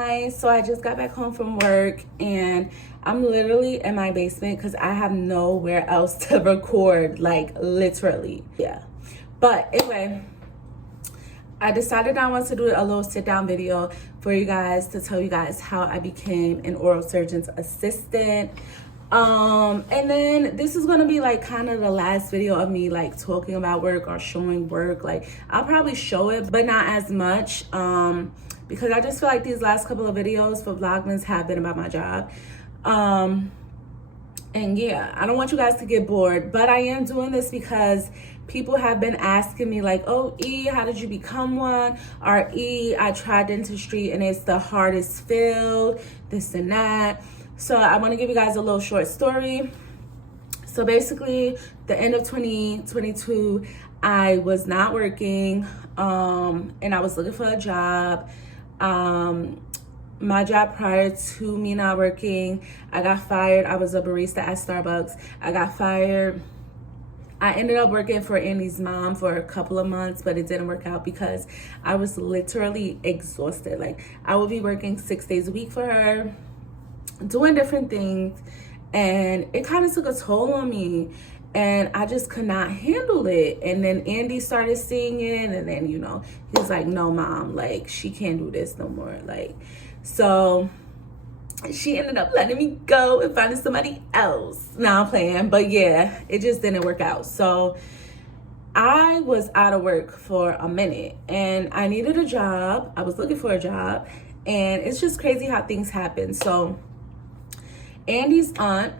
guys, so I just got back home from work and I'm literally in my basement because I have nowhere else to record, like literally. Yeah, but anyway, I decided I want to do a little sit down video for you guys to tell you guys how I became an oral surgeon's assistant. And then this is gonna be like kind of the last video of me like talking about work or showing work. Like I'll probably show it, but not as much, because I just feel like these last couple of videos for Vlogmas have been about my job. And yeah, I don't want you guys to get bored, but I am doing this because people have been asking me like, oh, E, how did you become one? Or E, I tried dentistry and it's the hardest field, this and that. So I want to give you guys a little short story. So basically, the end of 2022, I was not working, and I was looking for a job. My job prior to me not working, I got fired. I was a barista at Starbucks. I got fired. I ended up working for Andy's mom for a couple of months, but it didn't work out because I was literally exhausted. Like I would be working 6 days a week for her, doing different things, and it kind of took a toll on me and I just could not handle it. And then Andy started seeing it, and then, you know, he's like, no, Mom, like she can't do this no more. Like, so she ended up letting me go and finding somebody else. Now I'm playing, but yeah, it just didn't work out. So I was out of work for a minute and I needed a job. I was looking for a job, and it's just crazy how things happen. So Andy's aunt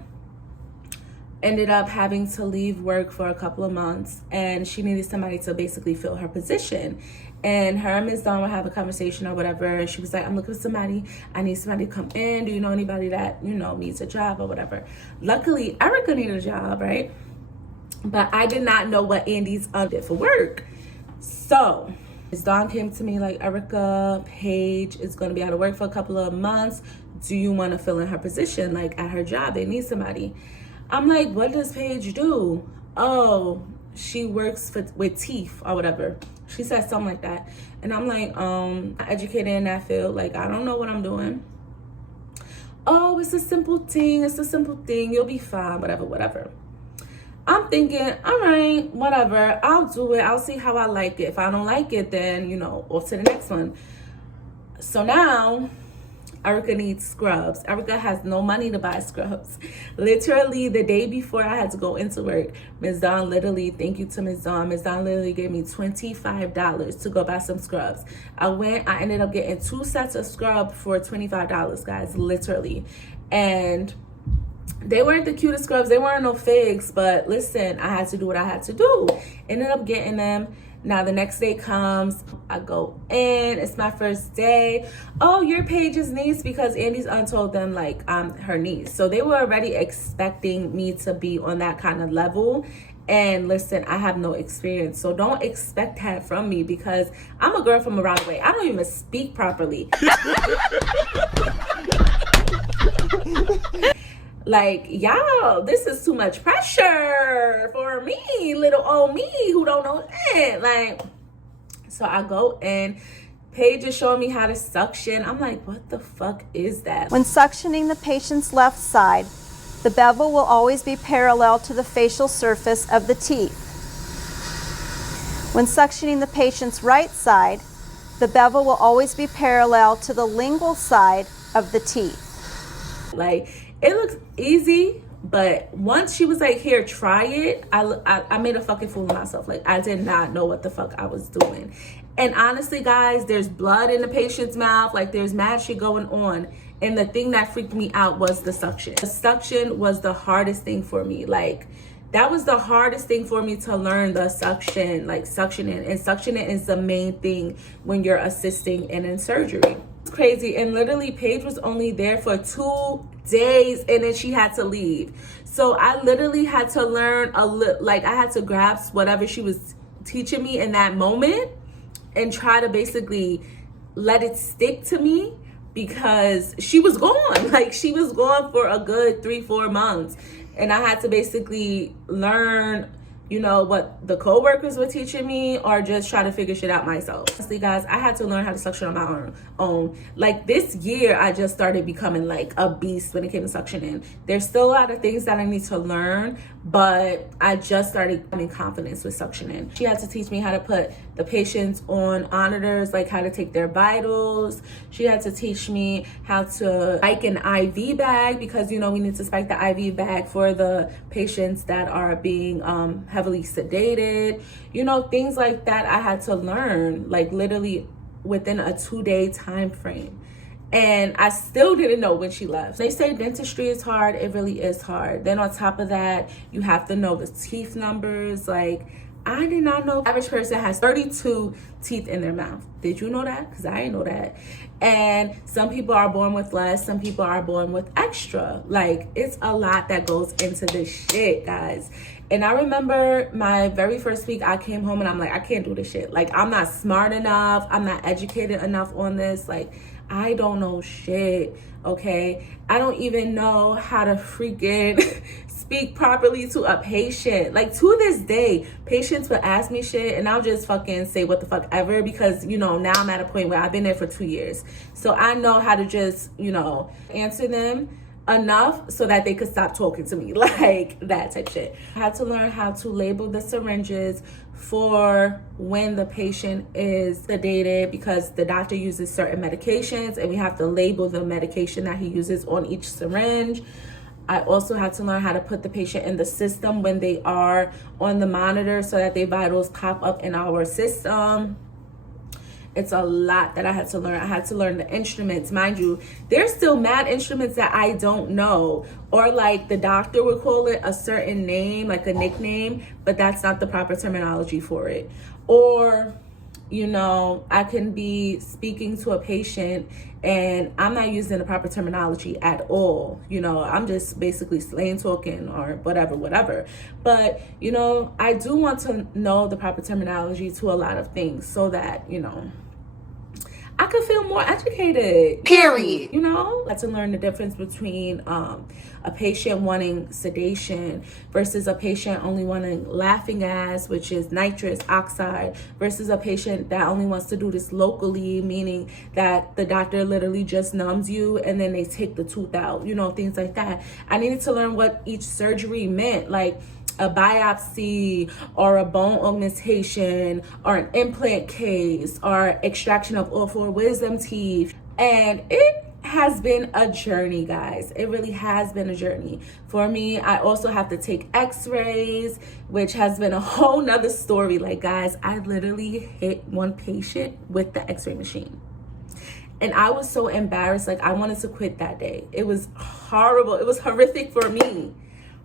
ended up having to leave work for a couple of months, and she needed somebody to basically fill her position. And her and Ms. Dawn would have a conversation or whatever, and she was like, I'm looking for somebody. I need somebody to come in. Do you know anybody that, you know, needs a job or whatever? Luckily, Erica needed a job, right? But I did not know what Andy's aunt did for work. So Ms. Dawn came to me like, Erica, Paige is going to be out of work for a couple of months. Do you want to fill in her position? Like at her job, they need somebody. I'm like, what does Paige do? Oh, she works with teeth or whatever. She said something like that. And I'm like, I'm educated in that field. Like, I don't know what I'm doing. Oh, it's a simple thing. It's a simple thing. You'll be fine. Whatever, whatever. I'm thinking, all right, whatever. I'll do it. I'll see how I like it. If I don't like it, then, you know, off to the next one. So now Erica needs scrubs. Erica has no money to buy scrubs. Literally the day before I had to go into work, Ms. Dawn literally, thank you to Ms. Dawn, Ms. Dawn literally gave me $25 to go buy some scrubs. I ended up getting 2 sets of scrub for $25, guys, literally. And they weren't the cutest scrubs. They weren't no figs, but listen, I had to do what I had to do. Ended up getting them. Now the next day comes, I go in, it's my first day. Oh, you're Paige's niece, because Andy's aunt told them like I'm her niece. So they were already expecting me to be on that kind of level. And listen, I have no experience. So don't expect that from me, because I'm a girl from around the way. I don't even speak properly. Like, y'all, this is too much pressure for me, little old me who don't know it. Like, so I go in, Paige is showing me how to suction. I'm like, what the fuck is that? When suctioning the patient's left side, the bevel will always be parallel to the facial surface of the teeth. When suctioning the patient's right side, the bevel will always be parallel to the lingual side of the teeth. Like, it looks easy, but once she was like, here, try it, I made a fucking fool of myself. Like, I did not know what the fuck I was doing. And honestly, guys, there's blood in the patient's mouth. Like, there's mad shit going on. And the thing that freaked me out was the suction. The suction was the hardest thing for me. Like, that was the hardest thing for me to learn, the suction, like suctioning. And suctioning is the main thing when you're assisting in surgery. It's crazy. And literally, Paige was only there for 2 days and then she had to leave. So I literally had to learn like I had to grasp whatever she was teaching me in that moment and try to basically let it stick to me, because she was gone. Like, she was gone for a good 3-4 months. And I had to basically learn you know, what the co-workers were teaching me or just try to figure shit out myself. Honestly, guys, I had to learn how to suction on my own. Like this year, I just started becoming like a beast when it came to suctioning. There's still a lot of things that I need to learn, but I just started getting confidence with suctioning. She had to teach me how to put the patients on monitors, like how to take their vitals. She had to teach me how to spike an IV bag because, you know, we need to spike the IV bag for the patients that are being heavily sedated. You know, things like that I had to learn, like literally within a 2-day time frame. And I still didn't know when she left. They say dentistry is hard. It really is hard. Then on top of that, you have to know the teeth numbers. Like, I did not know the average person has 32 teeth in their mouth. Did you know that? Because I didn't know that. And some people are born with less. Some people are born with extra. Like, it's a lot that goes into this shit, guys. And I remember my very first week, I came home and I'm like, I can't do this shit. Like, I'm not smart enough. I'm not educated enough on this. Like, I don't know shit, okay? I don't even know how to freaking speak properly to a patient. Like, to this day, patients would ask me shit and I'll just fucking say what the fuck ever because, you know, now I'm at a point where I've been there for 2 years. So I know how to just, you know, answer them enough so that they could stop talking to me, like that type shit. I had to learn how to label the syringes for when the patient is sedated because the doctor uses certain medications and we have to label the medication that he uses on each syringe. I also had to learn how to put the patient in the system when they are on the monitor so that their vitals pop up in our system. It's a lot that I had to learn. I had to learn the instruments. Mind you, there's still mad instruments that I don't know. Or like the doctor would call it a certain name, like a nickname, but that's not the proper terminology for it. Or, you know, I can be speaking to a patient and I'm not using the proper terminology at all. You know, I'm just basically slang talking or whatever. But, you know, I do want to know the proper terminology to a lot of things so that, you know, I could feel more educated. Period. You know, I had to learn the difference between a patient wanting sedation versus a patient only wanting laughing gas, which is nitrous oxide, versus a patient that only wants to do this locally, meaning that the doctor literally just numbs you and then they take the tooth out, you know, things like that. I needed to learn what each surgery meant, like a biopsy or a bone augmentation or an implant case or extraction of all 4 wisdom teeth. And it has been a journey, guys. It really has been a journey. For me, I also have to take x-rays, which has been a whole nother story. Like, guys, I literally hit one patient with the x-ray machine. And I was so embarrassed. Like, I wanted to quit that day. It was horrible. It was horrific for me.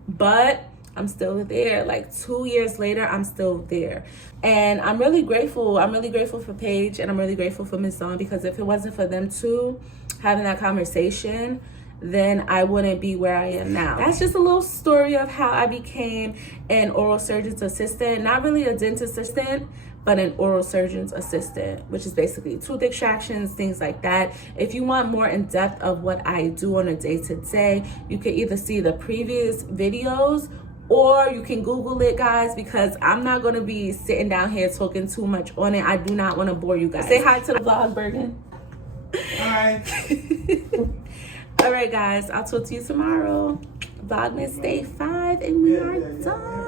But I'm still there. Like 2 years later, I'm still there. And I'm really grateful. I'm really grateful for Paige and I'm really grateful for Miss Dawn because if it wasn't for them two having that conversation, then I wouldn't be where I am now. That's just a little story of how I became an oral surgeon's assistant. Not really a dentist assistant, but an oral surgeon's assistant, which is basically tooth extractions, things like that. If you want more in depth of what I do on a day-to-day, you can either see the previous videos or you can Google it, guys, because I'm not going to be sitting down here talking too much on it. I do not want to bore you guys. Say hi to the vlog, Bergen. Hi. All right, guys. I'll talk to you tomorrow. Vlogmas day 5, and we are done.